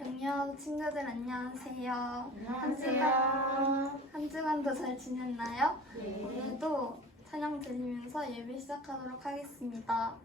안녕 친구들 안녕하세요. 안녕하세요. 한 주간도 잘 지냈나요? 네. 오늘도 찬양 들리면서 예배 시작하도록 하겠습니다.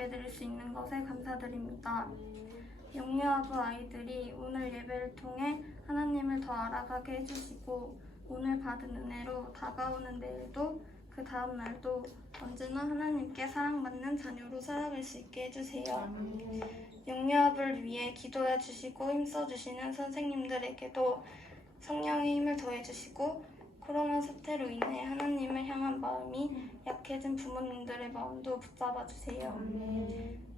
예배드릴 수 있는 것에 감사드립니다. 영유아부 아이들이 오늘 예배를 통해 하나님을 더 알아가게 해주시고 오늘 받은 은혜로 다가오는 내일도 그 다음 날도 언제나 하나님께 사랑받는 자녀로 살아갈 수 있게 해주세요. 영유아부를 위해 기도해 주시고 힘써 주시는 선생님들에게도 성령의 힘을 더해 주시고 코로나 사태로 인해 하나님을 향한 마음이 약해진 부모님들의 마음도 붙잡아 주세요.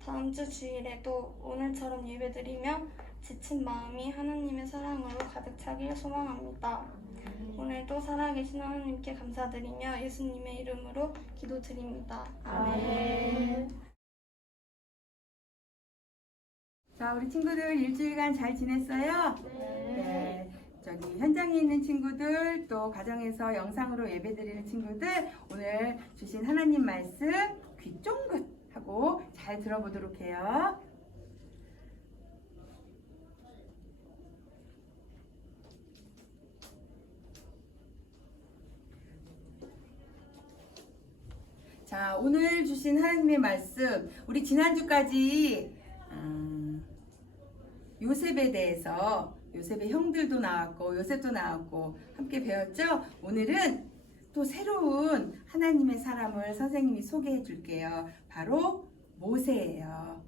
다음 주 주일에도 오늘처럼 예배드리며 지친 마음이 하나님의 사랑으로 가득 차길 소망합니다. 오늘도 살아계신 하나님께 감사드리며 예수님의 이름으로 기도드립니다. 아멘. 자, 우리 친구들 일주일간 잘 지냈어요? 네. 저기 현장에 있는 친구들 또 가정에서 영상으로 예배드리는 친구들 오늘 주신 하나님 말씀 귀 쫑긋 하고 잘 들어보도록 해요. 자, 오늘 주신 하나님의 말씀, 우리 지난주까지 음, 요셉에 대해서 요셉의 형들도 나왔고 요셉도 나왔고 함께 배웠죠? 오늘은 또 새로운 하나님의 사람을 선생님이 소개해 줄게요. 바로 모세예요.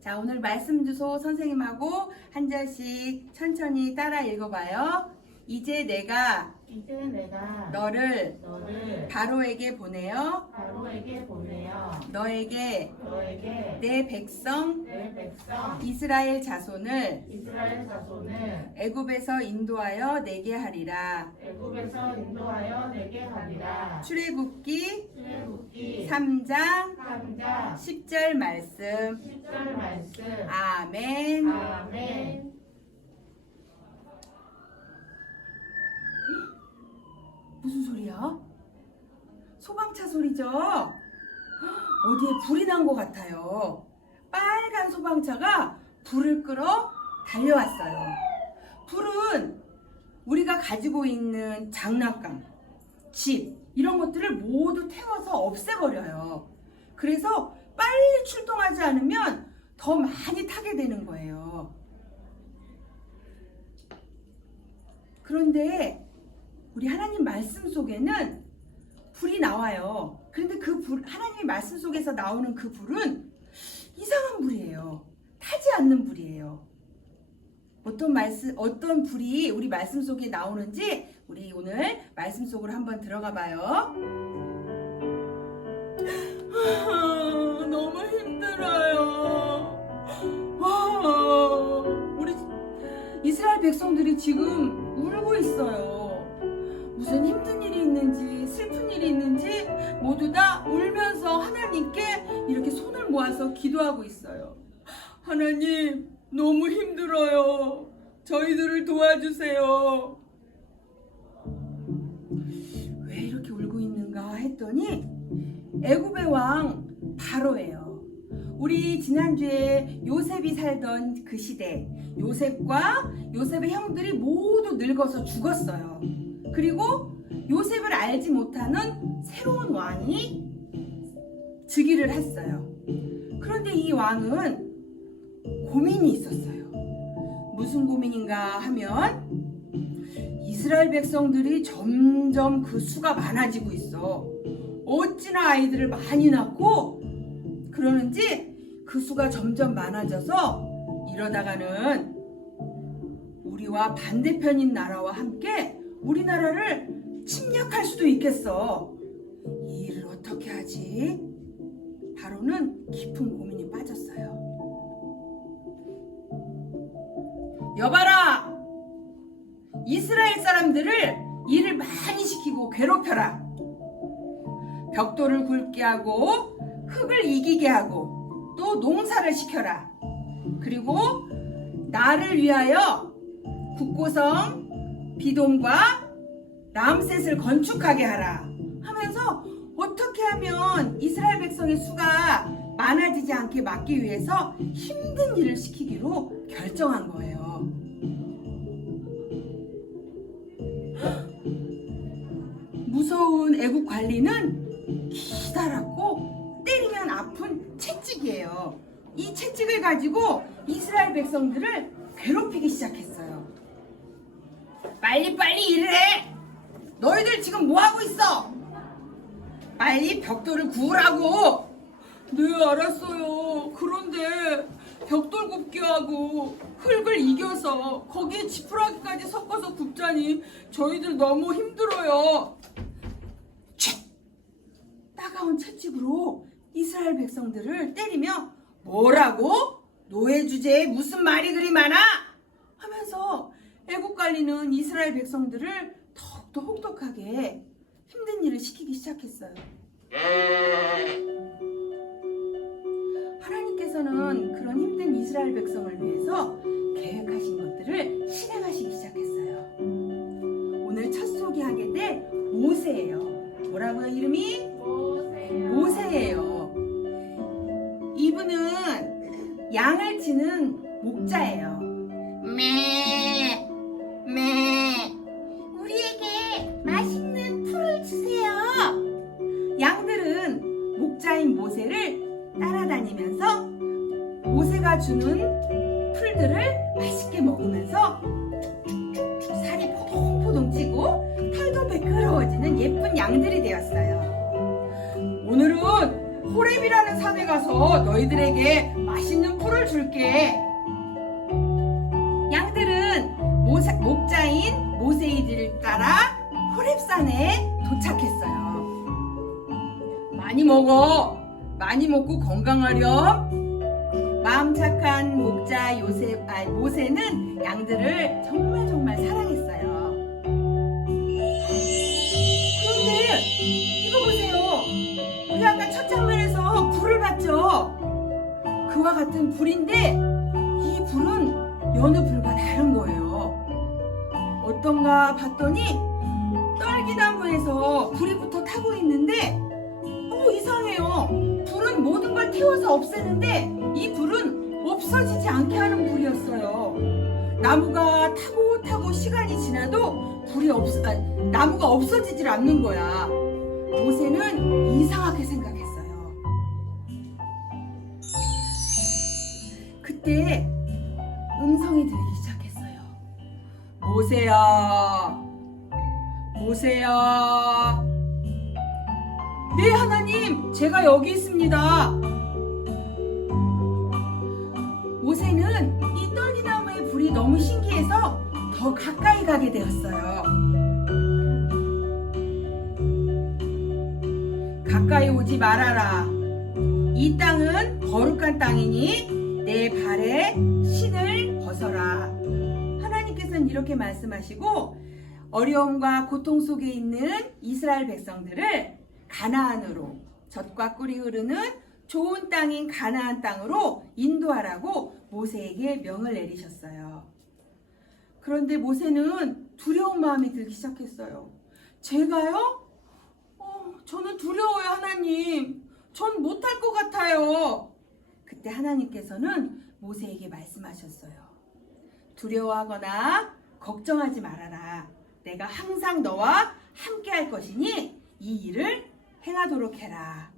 자, 오늘 말씀 주소 선생님하고 한 절씩 천천히 따라 읽어봐요. 이제 내가 이제 내가 너를 너를 바로에게 보내어 바로에게 보내어 너에게 너에게 내 백성 내 백성 이스라엘 자손을 이스라엘 자손을 애굽에서 인도하여 내게 하리라. 애굽에서 인도하여 내게 하리라 출애굽기 출애굽기 3장 3장 10절 말씀. 10절 말씀 아멘. 아멘 무슨 소리야? 소방차 소리죠? 어디에 불이 난 것 같아요. 빨간 소방차가 불을 끌어 달려왔어요. 불은 우리가 가지고 있는 장난감, 집, 이런 것들을 모두 태워서 없애버려요. 그래서 빨리 출동하지 않으면 더 많이 타게 되는 거예요. 그런데 우리 하나님 말씀 속에는 불이 나와요. 그런데 그 불, 하나님의 말씀 속에서 나오는 그 불은 이상한 불이에요. 타지 않는 불이에요. 어떤 말씀, 어떤 불이 우리 말씀 속에 나오는지 우리 오늘 말씀 속으로 한번 들어가 봐요. 아, 너무 힘들어요. 와, 우리 이스라엘 백성들이 지금 울고 있어요. 무슨 힘든 일이 있는지 슬픈 일이 있는지 모두 다 울면서 하나님께 이렇게 손을 모아서 기도하고 있어요. 하나님 너무 힘들어요. 저희들을 도와주세요. 왜 이렇게 울고 있는가 했더니 애굽의 왕 바로예요. 우리 지난주에 요셉이 살던 그 시대 요셉과 요셉의 형들이 모두 늙어서 죽었어요. 그리고 요셉을 알지 못하는 새로운 왕이 즉위를 했어요. 그런데 이 왕은 고민이 있었어요. 무슨 고민인가 하면 이스라엘 백성들이 점점 그 수가 많아지고 있어. 어찌나 아이들을 많이 낳고 그러는지 그 수가 점점 많아져서 이러다가는 우리와 반대편인 나라와 함께 우리나라를 침략할 수도 있겠어. 이 일을 어떻게 하지? 바로는 깊은 고민이 빠졌어요. 여봐라! 이스라엘 사람들을 일을 많이 시키고 괴롭혀라. 벽돌을 굵게 하고 흙을 이기게 하고 또 농사를 시켜라. 그리고 나를 위하여 국고성 비돔과 람셋을 건축하게 하라. 하면서 어떻게 하면 이스라엘 백성의 수가 많아지지 않게 막기 위해서 힘든 일을 시키기로 결정한 거예요. 무서운 애국 관리는 기다랗고 때리면 아픈 채찍이에요. 이 채찍을 가지고 이스라엘 백성들을 괴롭히기 시작했어요. 빨리 빨리 일을 해! 너희들 지금 뭐 하고 있어? 빨리 벽돌을 구우라고! 네, 알았어요. 그런데 벽돌 굽기 하고 흙을 이겨서 거기에 지푸라기까지 섞어서 굽자니 저희들 너무 힘들어요. 촤! 따가운 채찍으로 이스라엘 백성들을 때리며 뭐라고? 노예 주제에 무슨 말이 그리 많아? 하면서 애국 관리는 이스라엘 백성들을 더욱더 혹독하게 힘든 일을 시키기 시작했어요. 하나님께서 하나님께서는 그런 힘든 이스라엘 백성을 위해서 풀을 줄게. 양들은 모사- 목자인 모세이들을 따라 호랩산에 도착했어요. 많이 먹어. 많이 먹고 건강하렴. 마음 착한 목자 요셉, 아, 모세는 양들을 정말 정말 사랑했어요. 그런데 이거 보세요. 그와 같은 불인데 이 불은 여느 불과 다른 거예요. 어떤가 봤더니 떨기나무에서 불이 붙어 타고 있는데 어 이상해요. 불은 모든 걸 태워서 없애는데 이 불은 없어지지 않게 하는 불이었어요. 나무가 타고 타고 시간이 지나도 불이 없, 아, 나무가 없어지질 않는 거야. 모세는 이상하게 생각 그때 음성이 들리기 시작했어요. 모세야, 모세야. 네, 하나님, 제가 여기 있습니다. 모세는 이 떨기나무의 불이 너무 신기해서 더 가까이 가게 되었어요. 가까이 오지 말아라. 이 땅은 거룩한 땅이니 내 발에 신을 벗어라. 하나님께서는 이렇게 말씀하시고 어려움과 고통 속에 있는 이스라엘 백성들을 가나안으로 젖과 꿀이 흐르는 좋은 땅인 가나안 땅으로 인도하라고 모세에게 명을 내리셨어요. 그런데 모세는 두려운 마음이 들기 시작했어요. 제가요? 어, 저는 두려워요, 하나님. 전 못할 것 같아요. 그때 하나님께서는 모세에게 말씀하셨어요. 두려워하거나 걱정하지 말아라. 내가 항상 너와 함께 할 것이니 이 일을 행하도록 해라.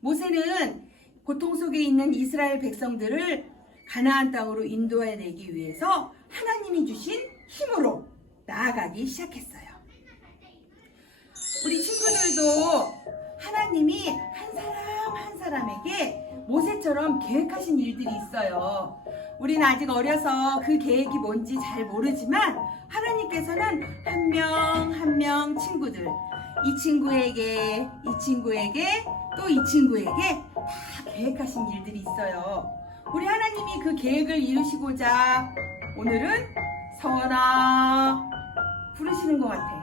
모세는 고통 속에 있는 이스라엘 백성들을 가나안 땅으로 인도해 내기 위해서 하나님이 주신 힘으로 나아가기 시작했어요. 우리 친구들도 하나님이 한 사람 한 사람에게 모세처럼 계획하신 일들이 있어요. 우리는 아직 어려서 그 계획이 뭔지 잘 모르지만 하나님께서는 한 명 한 명 친구들 이 친구에게 이 친구에게 또 이 친구에게 다 계획하신 일들이 있어요. 우리 하나님이 그 계획을 이루시고자 오늘은 서원아 부르시는 것 같아.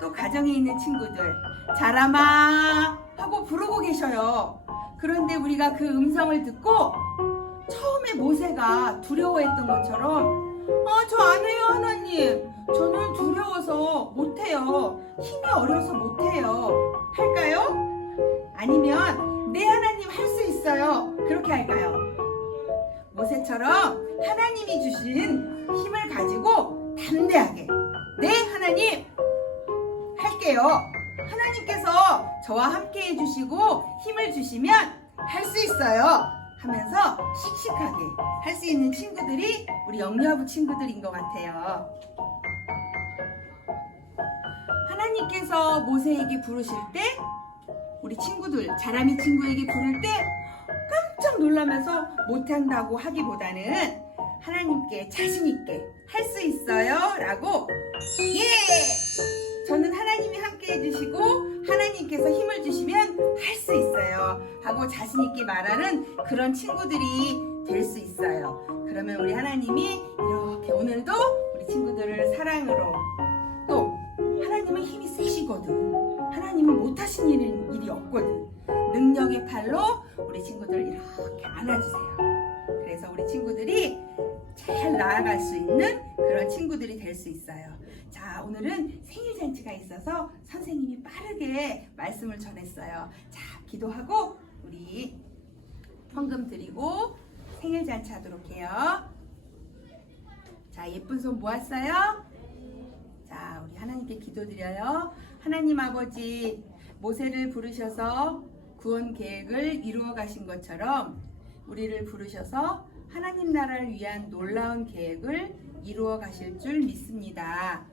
또 가정에 있는 친구들 자라마 하고 부르고 계셔요. 그런데 우리가 그 음성을 듣고 처음에 모세가 두려워했던 것처럼 아, 저 안 해요, 하나님. 저는 두려워서 못해요. 힘이 어려서 못해요. 할까요? 아니면, 네, 하나님 할 수 있어요. 그렇게 할까요? 모세처럼 하나님이 주신 힘을 가지고 담대하게, 네, 하나님, 할게요. 하나님께서 저와 함께 해주시고 힘을 주시면 할 수 있어요. 하면서 씩씩하게 할 수 있는 친구들이 우리 영유아부 친구들인 것 같아요. 하나님께서 모세에게 부르실 때 우리 친구들, 자라미 친구에게 부를 때 깜짝 놀라면서 못한다고 하기보다는 하나님께 자신 있게 할 수 있어요 라고 예! 저는 하나님이 함께 해주시고 하나님께서 힘을 주시면 할 수 있어요. 하고 자신있게 말하는 그런 친구들이 될 수 있어요. 그러면 우리 하나님이 이렇게 오늘도 우리 친구들을 사랑으로 또 하나님은 힘이 세시거든. 하나님은 못하신 일은 일이 없거든. 능력의 팔로 우리 우리 친구들 이렇게 안아주세요. 그래서 우리 친구들이 잘 나아갈 수 있는 그런 친구들이 될 수 있어요. 자, 오늘은 생일 잔치가 있어서 선생님이 빠르게 말씀을 전했어요. 자, 기도하고 우리 헌금 드리고 생일 잔치 하도록 해요. 자, 예쁜 손 모았어요? 자, 우리 하나님께 기도드려요. 하나님 아버지, 모세를 부르셔서 구원 계획을 이루어 가신 것처럼 우리를 부르셔서 하나님 나라를 위한 놀라운 계획을 이루어 가실 줄 믿습니다.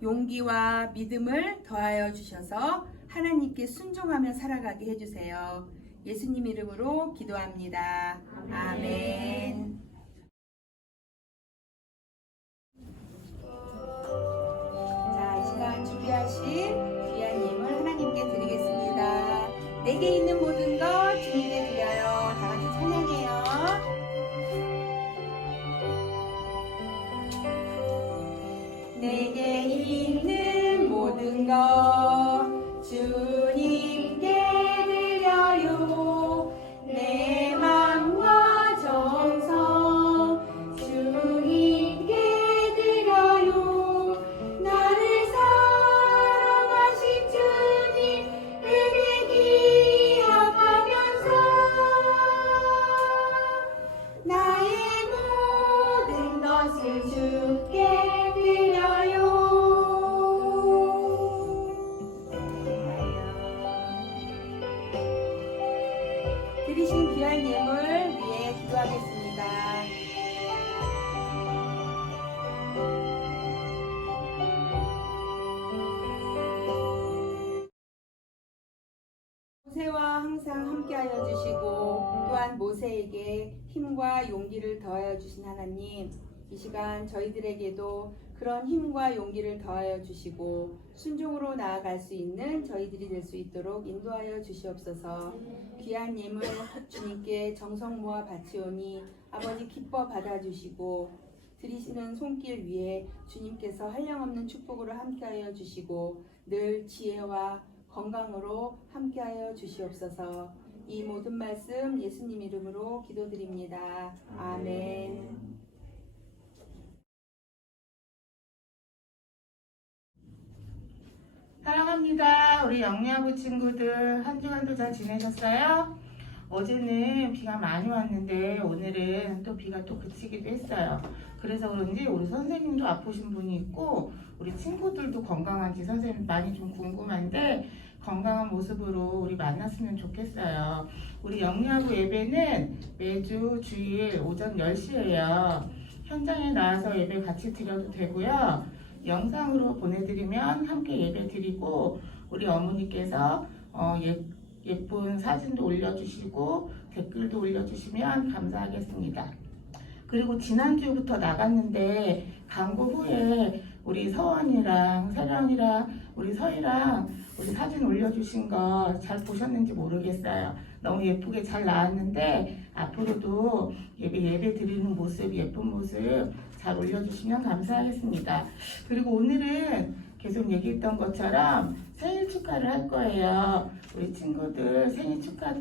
용기와 믿음을 더하여 주셔서 하나님께 순종하며 살아가게 해주세요. 예수님 이름으로 기도합니다. 아멘. 자, 이 시간 준비하신 귀한 예물 하나님께 드리겠습니다. 내게 있는 모든 시간 저희들에게도 그런 힘과 용기를 더하여 주시고 순종으로 나아갈 수 있는 저희들이 될 수 있도록 인도하여 주시옵소서 귀한 예물 주님께 정성 모아 바치오니 아버지 기뻐 받아주시고 드리시는 손길 위에 주님께서 한량없는 축복으로 함께하여 주시고 늘 지혜와 건강으로 함께하여 주시옵소서. 이 모든 말씀 예수님 이름으로 기도드립니다. 아멘. 사랑합니다. 우리 영리아부 친구들 한 주간도 잘 지내셨어요? 어제는 비가 많이 왔는데 오늘은 또 비가 또 그치기도 했어요. 그래서 그런지 우리 선생님도 아프신 분이 있고 우리 친구들도 건강한지 선생님 많이 좀 궁금한데 건강한 모습으로 우리 만났으면 좋겠어요. 우리 영리아부 예배는 매주 주일 오전 10시에요. 현장에 나와서 예배 같이 드려도 되고요. 영상으로 보내드리면 함께 예배 드리고 우리 어머니께서 어, 예, 예쁜 사진도 올려주시고 댓글도 올려주시면 감사하겠습니다. 그리고 지난주부터 나갔는데 광고 후에 우리 서원이랑 세련이랑 우리 서희랑 우리 사진 올려주신 거 잘 보셨는지 모르겠어요. 너무 예쁘게 잘 나왔는데 앞으로도 예배 예배 드리는 모습 예쁜 모습 잘 올려주시면 감사하겠습니다. 그리고 오늘은 계속 얘기했던 것처럼 생일 축하를 할 거예요. 우리 친구들 생일 축하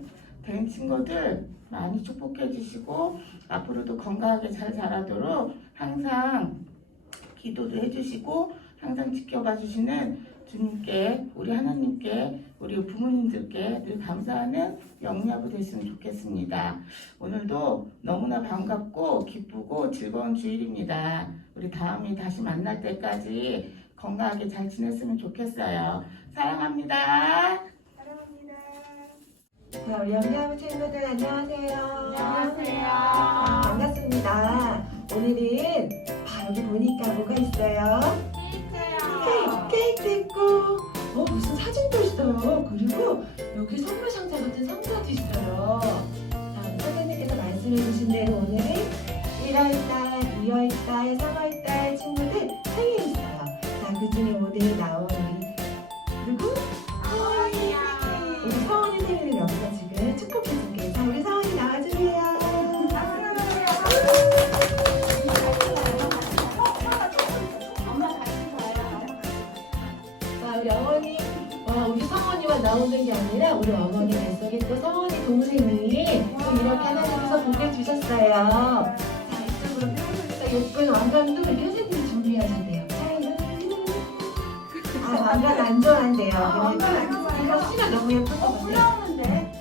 된 친구들 많이 축복해 주시고 앞으로도 건강하게 잘 자라도록 항상 기도도 해주시고 항상 지켜봐 주시는 주님께 우리 하나님께 우리 부모님들께 늘 감사하는 영야부 됐으면 좋겠습니다. 오늘도 너무나 반갑고 기쁘고 즐거운 주일입니다. 우리 다음에 다시 만날 때까지 건강하게 잘 지냈으면 좋겠어요. 사랑합니다. 사랑합니다. 자, 우리 영리아부 친구들 안녕하세요. 안녕하세요. 아, 반갑습니다. 오늘은 아, 여기 보니까 뭐가 있어요? 그리고 여기 선물 상자 같은 상자도 있어요. 자, 선생님께서 말씀해 주신 대로 오늘은 1월달, 2월달, 3월달 친구들 생일이 있어요. 자, 그 중에 모델이 나온 나오는 게 아니라 우리 어머니 뱃속에 또 성원이 동생이 또 이렇게 하나님께서 복을 주셨어요. 자, 이쪽으로 뾰로롱 예쁜 왕관도 우리 선생님이 준비하셨대요. 차이는 아, 왕관 안 좋아한대요. 왕관 근데? 이거 씨가 너무 예쁠 것 같아요. 올라오는데.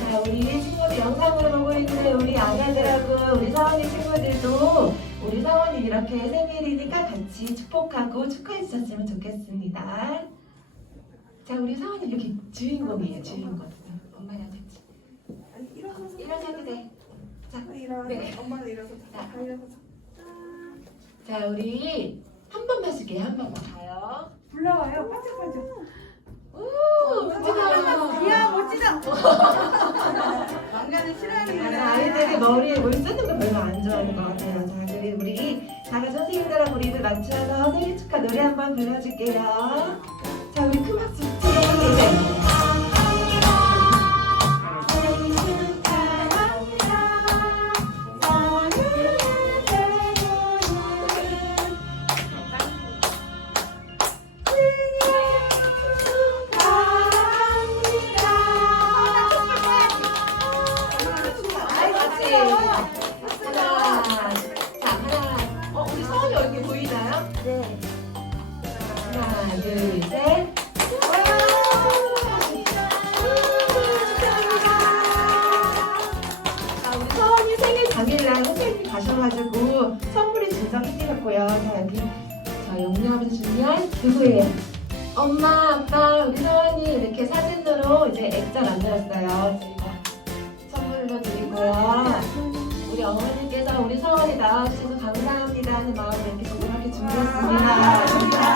자, 우리 친구들 영상으로 보고 있는 우리 아가들하고 우리 사원이 친구들도 우리 사원이 이렇게 생일이니까 같이 축복하고 축하해 주셨으면 좋겠습니다. 자, 우리 사원이 이렇게 주인공이에요, 주인공. 엄마랑 같이. 일어서서. 일어서도 돼. 자, 일어서. 네. 엄마도 일어서. 자, 일어서. 자, 우리 한 번만 쓸게요, 한 번만. 가요. 불러와요. 반짝반짝. 오, 멋지다. 이야 멋지다. 왕관을 싫어하는구나. 아이들이 머리에 물 쓰는 거 별로 안 좋아하는 것 같아요. 자, 그리고 우리 다 같이 선생님들하고 우리 입을 맞춰서 생일 축하 노래 한 번 불러줄게요. 자, 우리 큰 박수 네. 하나, 둘, 셋. 영유아분 준비한 누구예요? 엄마, 아빠, 우리 서원이 이렇게 사진으로 이제 액자 만들었어요. 저희가 선물로 드리고요. 우리 어머니께서 우리 서원이 나와주셔서 감사합니다 하는 마음으로 이렇게 조그맣게 준비했습니다. 감사합니다.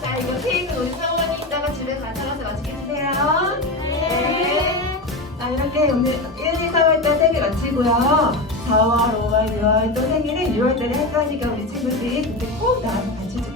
자, 이거 케이크 우리 서원이 이따가 집에 가져가서 맛있게 드세요. 네. 자, 이렇게 오늘 1, 2, 3월 달 생일 마치고요. 4월, 5월, 6월 또 생일은 6월 달에 할 거니까 우리 친구들이 Hold on,